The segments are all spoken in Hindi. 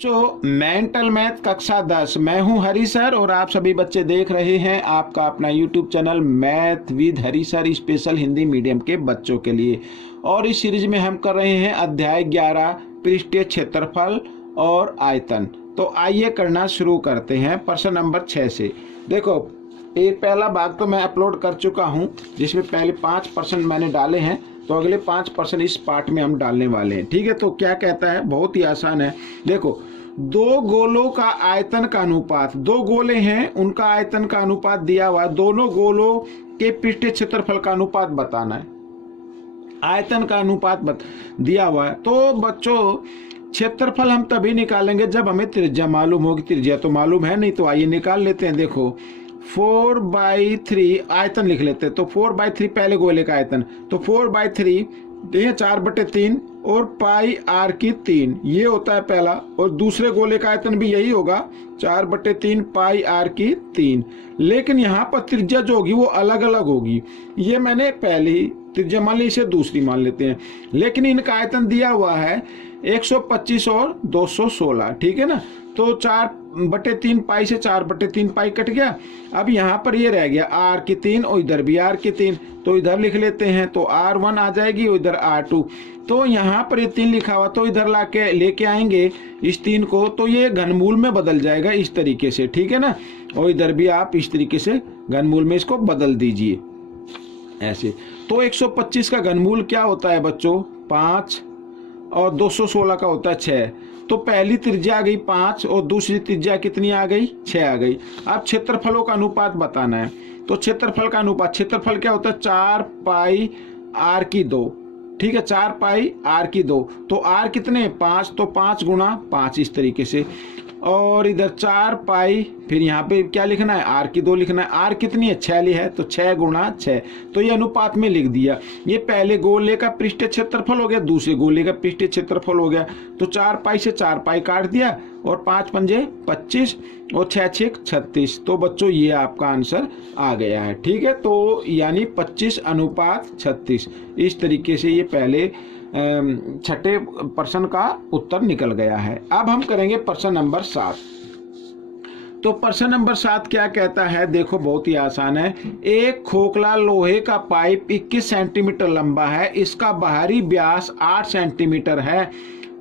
जो मेंटल मैथ कक्षा 10, मैं हूं हरी सर और आप सभी बच्चे देख रहे हैं आपका अपना YouTube channel math with Hari sir special Hindi medium के बच्चों के लिए। और इस सीरीज में हम कर रहे हैं अध्याय 11 पृष्ठीय क्षेत्रफल और आयतन। तो आइए करना शुरू करते हैं प्रश्न नंबर 6 से। देखो, एक पहला भाग तो मैं अपलोड कर चुका हूं जिसमें पहले 5 प्रश्न मैंने डाले हैं, तो अगले 5 प्रश्न इस पार्ट में हम डालने वाले हैं। ठीक है, तो क्या कहता है, बहुत ही आसान है। देखो, दो गोलों का आयतन का अनुपात, दो गोले हैं उनका आयतन का अनुपात दिया हुआ है, दोनों गोलों के पृष्ठीय क्षेत्रफल का अनुपात बताना है, आयतन का अनुपात दिया हुआ है। तो बच्चों, क्षेत्रफल हम तभी निकालेंगे जब हमें त्रिज्या मालूम होगी। त्रिज्या तो मालूम है नहीं, तो आइए निकाल लेते हैं। देखो 4/3 आयतन लिख लेते हैं। तो 4/3 पहले गोले का आयतन, तो 4/3 ये 4/3 और पाई आर की 3, ये होता है पहला। और दूसरे गोले का आयतन भी यही होगा, 4/3 पाई आर की 3। लेकिन यहाँ पर त्रिज्या जो होगी वो अलग अलग होगी। ये मैंने पहली त्रिज्या मान ली, इसे दूसरी मान लेते हैं। लेकिन इनका आयतन दिया हुआ है 125 और 216। ठीक है ना, तो 4/3 पाई से 4/3 पाई कट गया। अब यहाँ पर ये रह गया आर की 3 और इधर भी आर की 3, तो इधर लिख लेते हैं। तो R1 आ जाएगी और इधर R2। तो यहाँ पर ये 3 लिखा हुआ, तो इधर लाके लेके आएंगे इस 3 को, तो ये घनमूल में बदल जाएगा इस तरीके से। ठीक है ना, और इधर भी आप इस तरीके से घनमूल में इसको बदल दीजिए ऐसे। तो 125 का घनमूल क्या होता है बच्चों, 5, और 216 का होता है 6। तो पहली त्रिज्या आ गई 5 और दूसरी त्रिज्या कितनी आ गई, 6 आ गई। अब क्षेत्रफलों का अनुपात बताना है। तो क्षेत्रफल का अनुपात, क्षेत्रफल क्या होता है, 4 पाई आर की 2। ठीक है, 4 पाई आर की 2। तो आर कितने, 5, तो 5 गुणा 5 इस तरीके से। और इधर 4 पाई, फिर यहाँ पे क्या लिखना है, आर की 2 लिखना है। आर कितनी है, 6 ली है, तो 6 गुणा 6। तो ये अनुपात में लिख दिया। ये पहले गोले का पृष्ठीय क्षेत्रफल हो गया, दूसरे गोले का पृष्ठीय क्षेत्रफल हो गया। तो 4 पाई से 4 पाई काट दिया, और 5 पंजे 25 और 6 6 36। तो बच्चों ये आपका आंसर आ गया है। ठीक है, तो यानी 25:36 इस तरीके से ये पहले छठे प्रश्न का उत्तर निकल गया है। अब हम करेंगे प्रश्न नंबर 7। तो प्रश्न नंबर 7 क्या कहता है, देखो बहुत ही आसान है। एक खोखला लोहे का पाइप 21 सेंटीमीटर लंबा है, इसका बाहरी व्यास 8 सेंटीमीटर है।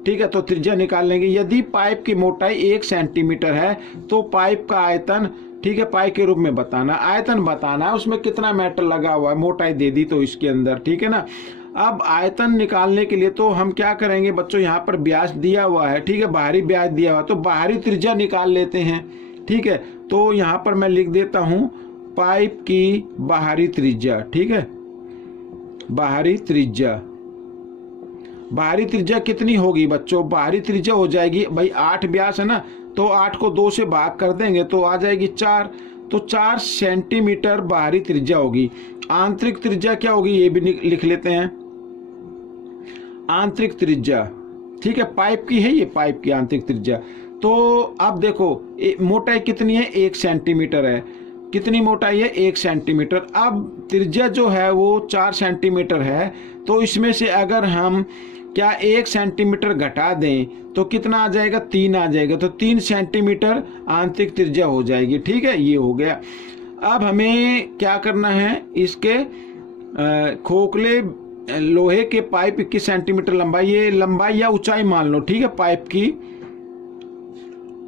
ठीक है, तो त्रिज्या निकाल लेंगे। यदि पाइप की मोटाई 1 सेंटीमीटर है तो पाइप का आयतन, ठीक है, पाई के रूप में बताना, आयतन बताना है, उसमें कितना मेटल लगा हुआ है, मोटाई दे दी तो इसके अंदर। ठीक है ना, अब आयतन निकालने के लिए तो हम क्या करेंगे बच्चों, यहाँ पर व्यास दिया हुआ है, ठीक है, बाहरी व्यास दिया हुआ है, तो बाहरी त्रिज्या निकाल लेते हैं। ठीक है, तो यहाँ पर मैं लिख देता हूँ पाइप की बाहरी त्रिज्या। ठीक है, बाहरी त्रिज्या, बाहरी त्रिज्या कितनी होगी बच्चों, बाहरी त्रिज्या हो जाएगी भाई 8 व्यास है ना, तो 8 को 2 से भाग कर देंगे तो आ जाएगी 4। तो 4 सेंटीमीटर बाहरी त्रिज्या होगी। आंतरिक त्रिज्या क्या होगी ये भी लिख लेते हैं, आंतरिक त्रिज्या। ठीक है, पाइप की है ये, पाइप की आंतरिक त्रिज्या। तो अब देखो मोटाई कितनी है, 1 सेंटीमीटर है। कितनी मोटाई है, 1 सेंटीमीटर। अब त्रिज्या जो है वो 4 सेंटीमीटर है, तो इसमें से अगर हम क्या 1 सेंटीमीटर घटा दें तो कितना आ जाएगा, 3 आ जाएगा। तो 3 सेंटीमीटर आंतरिक त्रिज्या हो जाएगी। ठीक है, ये हो गया। अब हमें क्या करना है, इसके खोखले लोहे के पाइप 21 सेंटीमीटर लंबाई, ये लंबाई या ऊंचाई मान लो। ठीक है,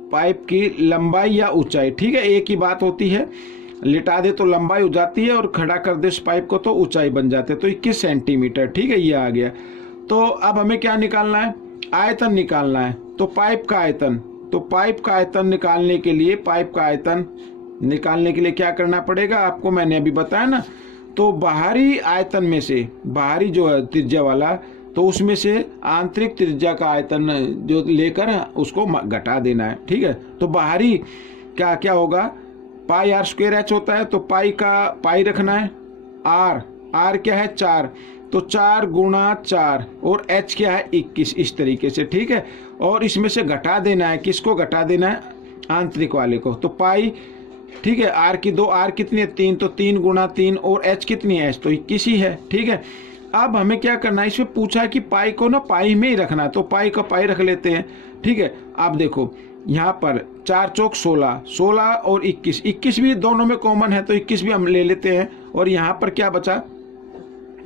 पाइप की लंबाई या ऊंचाई, ठीक है, एक ही बात होती है। लिटा दे तो लंबाई हो जाती है और खड़ा कर दे इस पाइप को तो ऊंचाई बन जाते हैं। तो 21 सेंटीमीटर। ठीक है, ये आ गया। तो अब हमें क्या निकालना है, आयतन निकालना है। तो पाइप का आयतन, तो पाइप का आयतन निकालने के लिए, पाइप का आयतन निकालने के लिए क्या करना पड़ेगा आपको, मैंने अभी बताया ना। तो बाहरी आयतन में से, बाहरी जो है त्रिज्या वाला, तो उसमें से आंतरिक त्रिज्या का आयतन जो लेकर उसको घटा देना है। ठीक है, तो बाहरी क्या क्या होगा, पाई आर स्क्वायर एच होता है, तो पाई का पाई रखना है, आर क्या है 4, तो 4 गुणा 4, और एच क्या है 21 इस तरीके से। ठीक है, और इसमें से घटा देना है, किसको घटा देना है, आंतरिक वाले को। तो पाई, ठीक है, आर की 2, आर कितनी है 3, तो 3 गुणा 3, और एच कितनी है, एच तो 21 ही है। ठीक है, अब हमें क्या करना है, इसमें पूछा है कि पाई को ना पाई में ही रखना है, तो पाई का पाई रख लेते हैं। ठीक है। आप देखो यहाँ पर 4 चौक 16, 16 और 21, 21 भी दोनों में कॉमन है तो 21 भी हम ले लेते हैं। और यहाँ पर क्या बचा,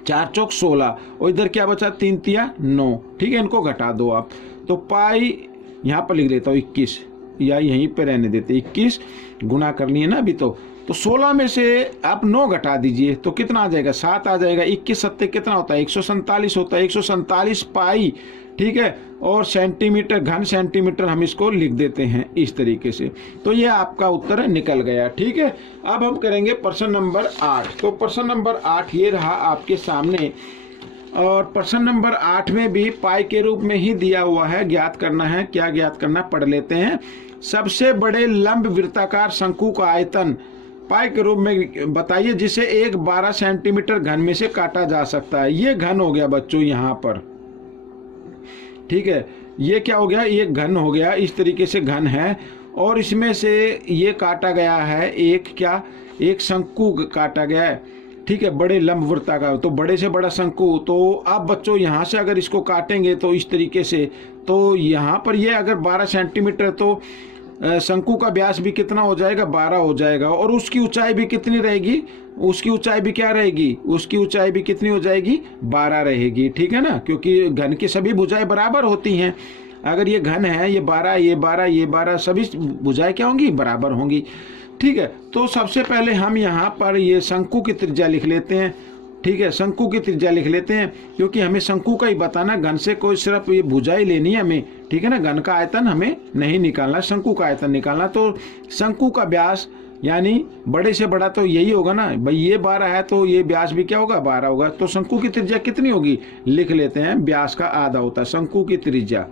4 चौक 16 और इधर क्या बचा, 3 तिया 9, ठीक है। इनको घटा दो आप, तो पाई यहाँ पर लिख देता हूँ 21, या यहीं पे रहने देते, 21 गुना कर लिए ना अभी। तो 16 में से आप 9 घटा दीजिए तो कितना आ जाएगा, 7 आ जाएगा। 21 सत्ते कितना होता है, 147 होता है, 147 पाई, ठीक है। और सेंटीमीटर, घन सेंटीमीटर हम इसको लिख देते हैं इस तरीके से। तो ये आपका उत्तर निकल गया, ठीक है। अब हम करेंगे प्रश्न नंबर 8। तो प्रश्न नंबर 8 ये रहा आपके सामने, और प्रश्न नंबर 8 में भी पाई के रूप में ही दिया हुआ है, ज्ञात करना है। क्या ज्ञात करना, पढ़ लेते हैं। सबसे बड़े लंब वृत्ताकार शंकु का आयतन पाई के रूप में बताइए जिसे एक 12 सेंटीमीटर घन में से काटा जा सकता है। ये घन हो गया बच्चों यहाँ पर, ठीक है। ये क्या हो गया, ये घन हो गया, इस तरीके से घन है। और इसमें से ये काटा गया है एक, क्या, एक शंकु काटा गया है, ठीक है, बड़े लंब वृत्ताकार। तो बड़े से बड़ा शंकु। तो अब बच्चों यहाँ से अगर इसको काटेंगे तो इस तरीके से, तो यहाँ पर ये अगर 12 सेंटीमीटर, तो शंकु का व्यास भी कितना हो जाएगा, 12 हो जाएगा। और उसकी ऊंचाई भी कितनी रहेगी, उसकी ऊंचाई भी क्या रहेगी, उसकी ऊंचाई भी कितनी हो जाएगी, 12 रहेगी, ठीक है ना। क्योंकि घन की सभी भुजाएं बराबर होती हैं। अगर ये घन है, ये 12, ये 12, ये 12, सभी भुजाएं क्या होंगी, बराबर होंगी, ठीक है। तो सबसे पहले हम यहाँ पर ये शंकु की त्रिज्या लिख लेते हैं, ठीक है। शंकु की त्रिज्या लिख लेते हैं क्योंकि हमें शंकु का ही बताना, घन से कोई सिर्फ ये भुजाई लेनी है हमें, ठीक है ना। घन का आयतन हमें नहीं निकालना, शंकु का आयतन निकालना। तो शंकु का व्यास यानी बड़े से बड़ा तो यही होगा ना भाई, ये 12 है तो ये व्यास भी क्या होगा, 12 होगा। तो शंकु की त्रिज्या कितनी होगी, लिख लेते हैं, व्यास का आधा होता है शंकु की त्रिज्या।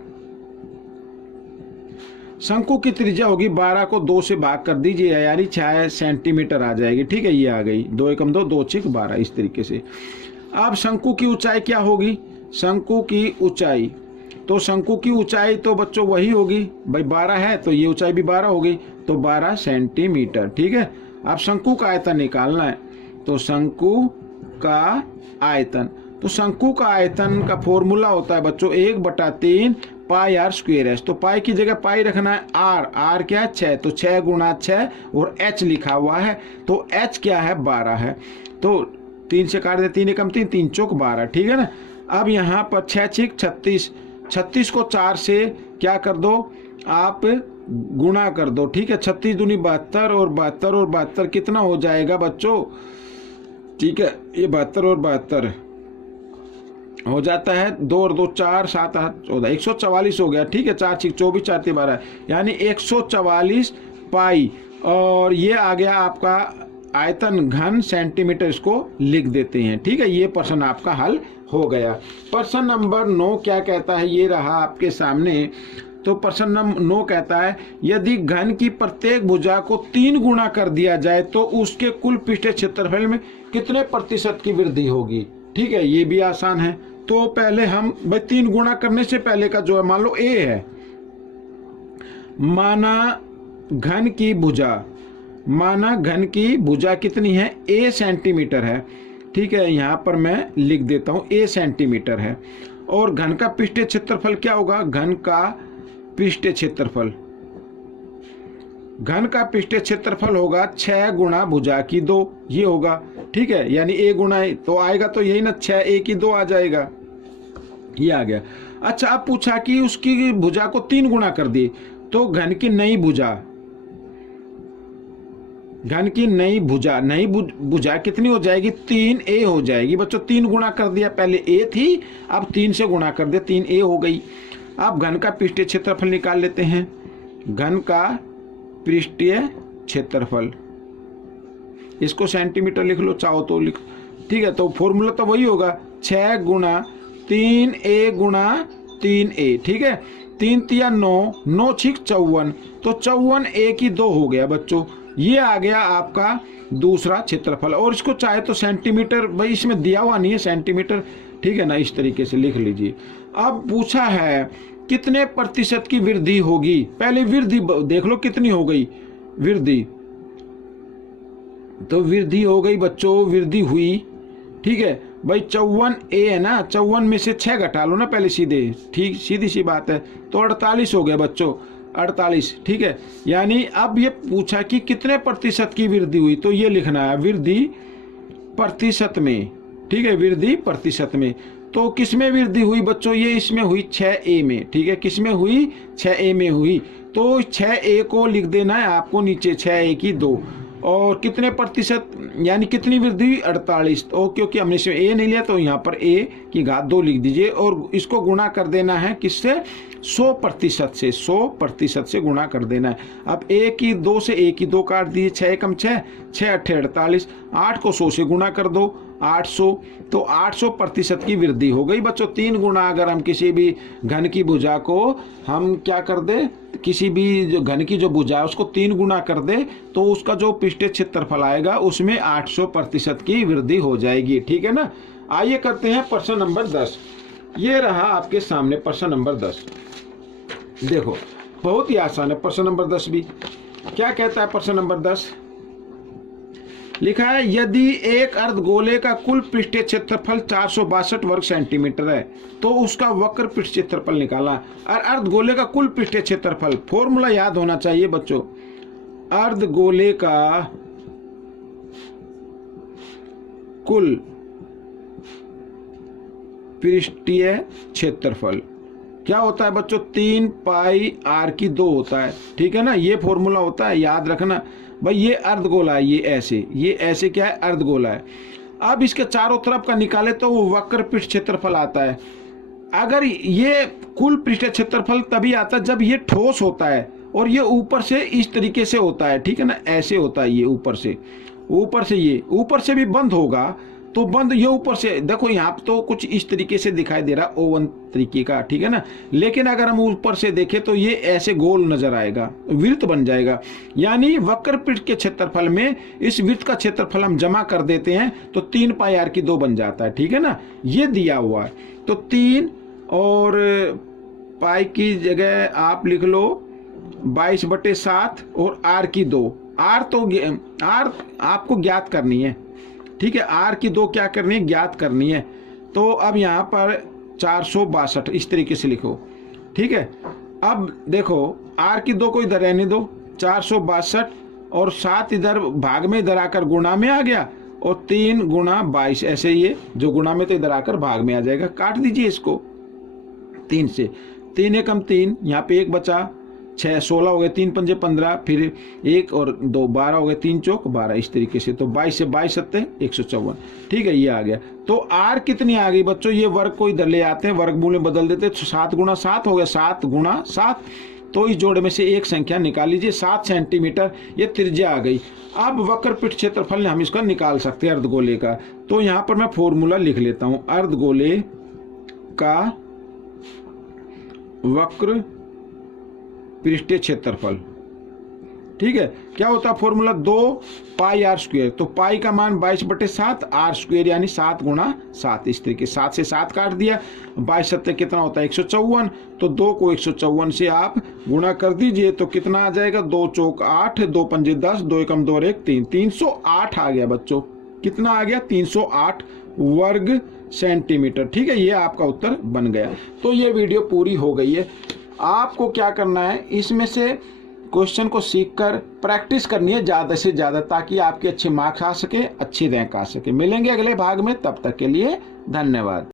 शंकु की त्रिज्या होगी 12 को 2 से भाग कर दीजिए, यानी 6 सेंटीमीटर आ जाएगी, ठीक है। ये आ गई, 2 एकम 2, 2 छिक 12, इस तरीके से। अब शंकु की ऊंचाई क्या होगी, शंकु की ऊंचाई, तो शंकु की ऊंचाई तो बच्चों वही होगी भाई, 12 है तो ये ऊंचाई भी 12 होगी, तो 12 सेंटीमीटर, ठीक है। अब शंकु का आयतन निकालना है, तो शंकु का आयतन, तो शंकु का आयतन का फॉर्मूला होता है बच्चों 1/3 पाई आर स्क्वायर एच। तो पाई की जगह पाई रखना है, आर, आर क्या है 6, तो 6 गुणा 6 और एच लिखा हुआ है, तो एच क्या है 12 है। तो 3 से काट दे, 3 एकम 3, 3 चौक 12, ठीक है ना। अब यहाँ पर 6 छिक 36, 36 को 4 से क्या कर दो आप, गुणा कर दो, ठीक है। 36 दूनी 72 और 72 और 72 कितना हो जाएगा बच्चों, ठीक है। ये 72 और 72 हो जाता है, 2 और 2 4, 7 8 14, 144 हो गया, ठीक है। 4 छिक 24, 4 3 12, यानी 144 पाई। और ये आ गया आपका आयतन घन सेंटीमीटर, इसको लिख देते हैं, ठीक है। ये प्रश्न आपका हल हो गया। प्रश्न नंबर 9 क्या कहता है, ये रहा आपके सामने। तो प्रश्न नंबर 9 कहता है यदि घन की प्रत्येक भुजा को 3 गुना कर दिया जाए तो उसके कुल पृष्ठीय क्षेत्रफल में कितने प्रतिशत की वृद्धि होगी, ठीक है। ये भी आसान है। तो पहले हम भाई 3 गुना करने से पहले का जो है, मान लो ए है, माना घन की भुजा, माना घन की भुजा कितनी है, ए सेंटीमीटर है, ठीक है। यहाँ पर मैं लिख देता हूँ ए सेंटीमीटर है। और घन का पृष्ठीय क्षेत्रफल क्या होगा, घन का पृष्ठीय क्षेत्रफल, घन का पृष्ठीय क्षेत्रफल होगा 6 गुणा भुजा की 2, ये होगा, ठीक है। यानी ए गुणा तो आएगा तो यही ना, 6 ए की 2 आ जाएगा, ये आ गया। अच्छा, अब पूछा कि उसकी भुजा को 3 गुणा कर दिए, तो घन की नई भुजा, घन की नई भुजा, नई भुजा कितनी हो जाएगी, 3a हो जाएगी बच्चों। 3 गुणा कर दिया, पहले a थी, अब 3 से गुणा कर दिया, 3a हो गई। अब घन का पृष्ठीय क्षेत्रफल निकाल लेते हैं, घन का पृष्ठीय क्षेत्रफल, इसको सेंटीमीटर लिख लो चाहो तो लिख, ठीक है। तो फॉर्मूला तो वही होगा, 6 गुणा 3a गुणा 3a, ठीक है। 3 तिया 9, 9 छिक 54, तो 54a की 2 हो गया बच्चों। ये आ गया आपका दूसरा क्षेत्रफल। और इसको चाहे तो सेंटीमीटर, भाई इसमें दिया हुआ नहीं है सेंटीमीटर, ठीक है ना, इस तरीके से लिख लीजिए। अब पूछा है कितने प्रतिशत की वृद्धि होगी, पहले वृद्धि देख लो कितनी हो गई वृद्धि, तो वृद्धि हो गई बच्चों, वृद्धि हुई, ठीक है। भाई 54A है ना, 54 में से 6 घटा लो ना पहले सीधे, ठीक, सीधी सी बात है। तो 48 हो गया बच्चों, 48, ठीक है। यानी अब ये पूछा कि कितने प्रतिशत की वृद्धि हुई, तो ये लिखना है वृद्धि प्रतिशत में, ठीक है, वृद्धि प्रतिशत में। तो किस में वृद्धि हुई बच्चों, ये इसमें हुई 6A में, ठीक है, किस में हुई, 6A में हुई। तो 6A को लिख देना है आपको नीचे, 6A की 2, और कितने प्रतिशत यानी कितनी वृद्धि हुई, 48। तो क्योंकि हमने इसमें A नहीं लिया तो यहाँ पर A की घात 2 लिख दीजिए, और इसको गुणा कर देना है किससे, 100% से, 100% से गुणा कर देना है। अब A की 2 से A की 2 काट दीजिए, 6 एकम 6, 6 अट्ठे 48, 8 को 100 से गुणा कर दो, 800। तो 800% की वृद्धि हो गई बच्चों। 3 गुना अगर हम किसी भी घन की भुजा को हम क्या कर दे, किसी भी जो घन की जो भुजा है उसको 3 गुना कर दे, तो उसका जो पृष्ठीय क्षेत्रफल आएगा उसमें 800% की वृद्धि हो जाएगी, ठीक है ना। आइए करते हैं प्रश्न नंबर 10। ये रहा आपके सामने प्रश्न नंबर 10। देखो बहुत ही आसान है प्रश्न नंबर 10 भी। क्या कहता है प्रश्न नंबर 10, लिखा है यदि एक अर्धगोले का कुल पृष्ठीय क्षेत्रफल 462 वर्ग सेंटीमीटर है तो उसका वक्र पृष्ठ क्षेत्रफल निकाला। और अर्धगोले का कुल पृष्ठीय क्षेत्रफल, फॉर्मूला याद होना चाहिए बच्चों, अर्धगोले का कुल पृष्ठीय क्षेत्रफल क्या होता है बच्चों, 3 पाई r की 2 होता है, ठीक है ना। ये फॉर्मूला होता है, याद रखना भाई। ये अर्धगोला है, ये ऐसे क्या है, अर्धगोला है। अब इसके चारों तरफ का निकाले तो वो वक्र पृष्ठ क्षेत्रफल आता है। अगर ये कुल पृष्ठीय क्षेत्रफल तभी आता है जब ये ठोस होता है और ये ऊपर से इस तरीके से होता है, ठीक है ना, ऐसे होता है ये ऊपर से ये ऊपर से भी बंद होगा, तो बंद ये ऊपर से, देखो यहाँ तो कुछ इस तरीके से दिखाई दे रहा ओवन तरीके का, ठीक है ना। लेकिन अगर हम ऊपर से देखें तो ये ऐसे गोल नजर आएगा, वृत्त बन जाएगा। यानी वक्र पृष्ठ के क्षेत्रफल में इस वृत्त का क्षेत्रफल हम जमा कर देते हैं तो 3 पाई r की 2 बन जाता है, ठीक है ना। ये दिया हुआ है तो 3 और पाई की जगह आप लिख लो 22/7 और r की 2। r आपको ज्ञात करनी है, ठीक है, r की 2 क्या करनी है, ज्ञात करनी है। तो अब यहाँ पर 462 इस तरीके से लिखो, ठीक है। अब देखो r की 2 को इधर रहने दो, 462 और 7 इधर भाग में इधर आकर गुणा में आ गया, और 3 गुणा 22, ऐसे ये जो गुणा में तो इधर आकर भाग में आ जाएगा। काट दीजिए इसको 3 से, 3 एकम 3, यहाँ पे 1 बचा, 6 16 हो गए, 3 पंजे 15, फिर 1 और 2 12 हो गए, 3 चौक 12, इस तरीके से। तो 22 से 22 सत्ते 154, ठीक है, ये आ गया। तो r कितनी आ गई बच्चों, ये वर्ग को इधर ले आते हैं, वर्गमूल में बदल देते हैं, 7 गुणा 7 हो गया, 7 गुणा 7। तो इस जोड़े में से एक संख्या निकाल लीजिए, 7 सेंटीमीटर ये त्रिज्या आ गई। अब वक्र पृष्ठ क्षेत्रफल हम इसका निकाल सकते हैं अर्धगोले का। तो यहाँ पर मैं फॉर्मूला लिख लेता हूँ, अर्धगोले का वक्र पृष्ठीय क्षेत्रफल, ठीक है। क्या होता है फॉर्मूला, 2 पाई r स्क्वायर। तो पाई का मान 22/7, r स्क्वायर यानी 7 गुणा 7, इस तरीके 7 से 7 काट दिया, 22 सत्ते कितना होता है 154। तो 2 को 154 से आप गुणा कर दीजिए तो कितना आ जाएगा, 2 चौक 8, 2 पंजे 10, 2 एकम 2 और 1 3, 308 आ गया बच्चों। कितना आ गया, 308 वर्ग सेंटीमीटर, ठीक है। ये आपका उत्तर बन गया। तो ये वीडियो पूरी हो गई है। आपको क्या करना है, इसमें से क्वेश्चन को सीखकर प्रैक्टिस करनी है ज़्यादा से ज़्यादा, ताकि आपके अच्छे मार्क्स आ सके, अच्छी रैंक आ सके। मिलेंगे अगले भाग में, तब तक के लिए धन्यवाद।